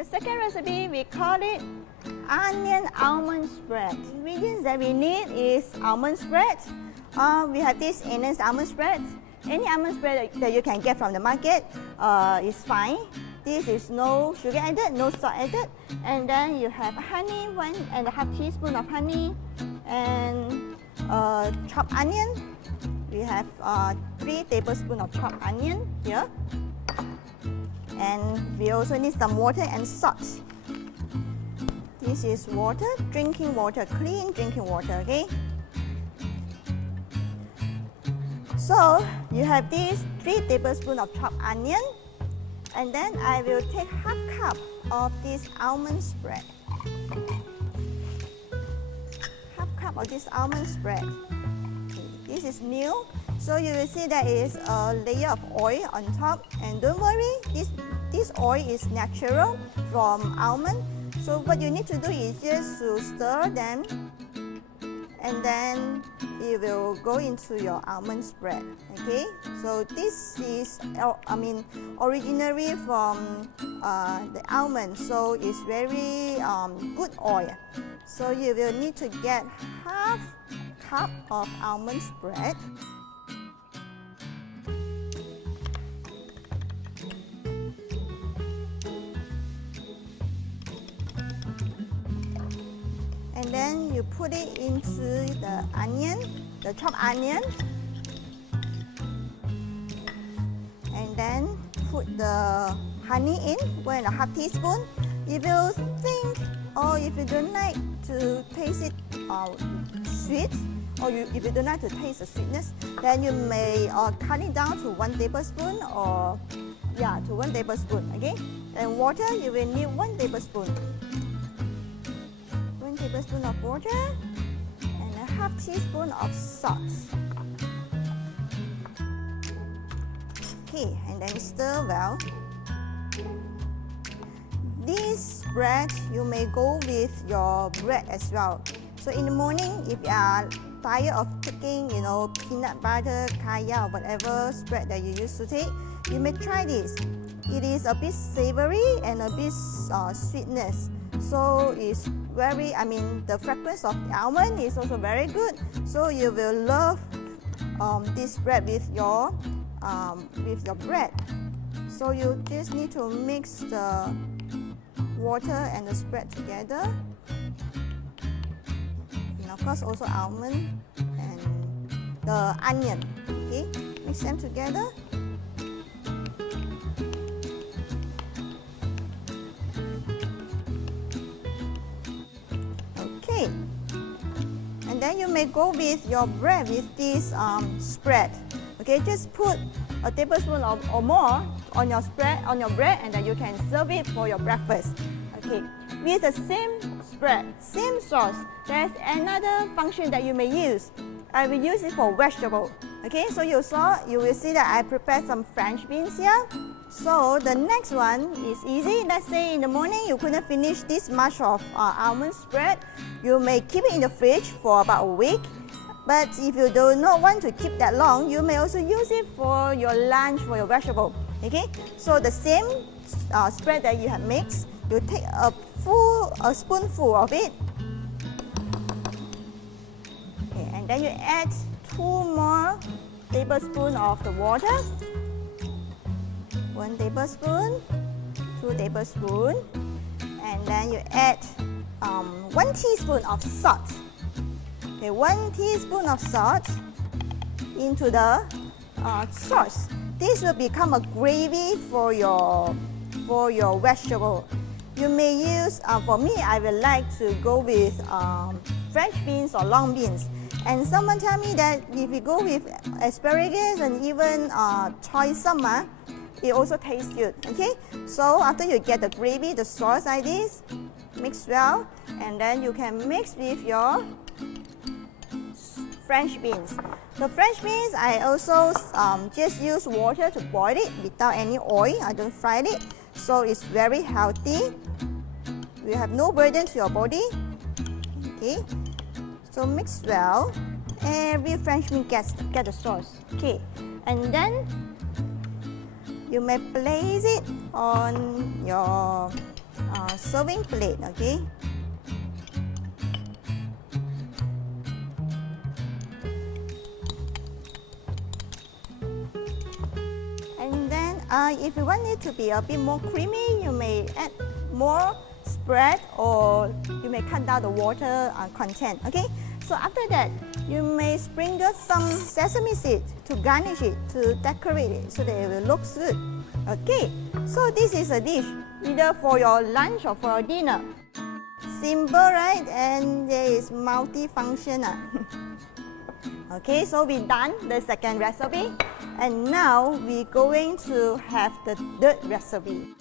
The second recipe, we call it onion almond spread. The ingredients that we need is almond spread. We have this onion almond spread. Any almond spread that you can get from the market is fine. This is no sugar added, no salt added. And then you have honey, 1.5 teaspoon of honey, and chopped onion. We have 3 tablespoons of chopped onion here. And we also need some water and salt. This is water, drinking water, clean drinking water, okay? So you have these 3 tablespoons of chopped onion, and then I will take half cup of this almond spread. Half cup of this almond spread. This is new, so you will see there is a layer of oil on top, and don't worry, this oil is natural from almond. So what you need to do is just to stir them, and then it will go into your almond spread. Okay, so this is originally from the almond, so it's very good oil. So you will need to get half cup of almond spread. And then you put it into the onion, the chopped onion, and then put the honey in, 1.5 teaspoon. If you think, or if you don't like to taste it sweet, or if you don't like to taste the sweetness, then you may cut it down to 1 tablespoon, or to 1 tablespoon. Okay, and water, you will need 1 tablespoon. 1 tablespoon of water and a half teaspoon of salt. Okay, and then stir well. This spread, you may go with your bread as well. So in the morning, if you are tired of taking, peanut butter, kaya, or whatever spread that you used to take, you may try this. It is a bit savory and a bit sweetness. So it's very, the fragrance of the almond is also very good. So you will love this spread with your bread. So you just need to mix the water and the spread together. And of course also almond and the onion. Okay, mix them together. Okay, and then you may go with your bread with this spread. Okay, just put a tablespoon or more on your bread, and then you can serve it for your breakfast. Okay, with the same spread, same sauce, there's another function that you may use. I will use it for vegetable. Okay, so you will see that I prepared some French beans here. So the next one is easy. Let's say in the morning you couldn't finish this much of almond spread. You may keep it in the fridge for about a week. But if you do not want to keep that long, you may also use it for your lunch, for your vegetable. Okay, so the same spread that you have mixed, you take a spoonful of it. Okay, and then you add 2 more tablespoons of the water. 1 tablespoon, 2 tablespoons, and then you add 1 teaspoon of salt. Okay, 1 teaspoon of salt into the sauce. This will become a gravy for your vegetable. You may use, for me, I would like to go with French beans or long beans. And someone tell me that if you go with asparagus and even choy summer, it also tastes good. Okay, so after you get the gravy, the sauce like this, mix well, and then you can mix with your French beans. The French beans, I also just use water to boil it without any oil. I don't fry it, so it's very healthy. You have no burden to your body. Okay, so mix well. Every French bean get the sauce. Okay, and then you may place it on your serving plate, okay? And then if you want it to be a bit more creamy, you may add more spread, or you may cut down the water content, okay? So after that, you may sprinkle some sesame seed to garnish it, to decorate it, so that it will look good. Okay, so this is a dish, either for your lunch or for your dinner. Simple, right? And there is multifunctional. Okay, so we done the second recipe. And now we're going to have the third recipe.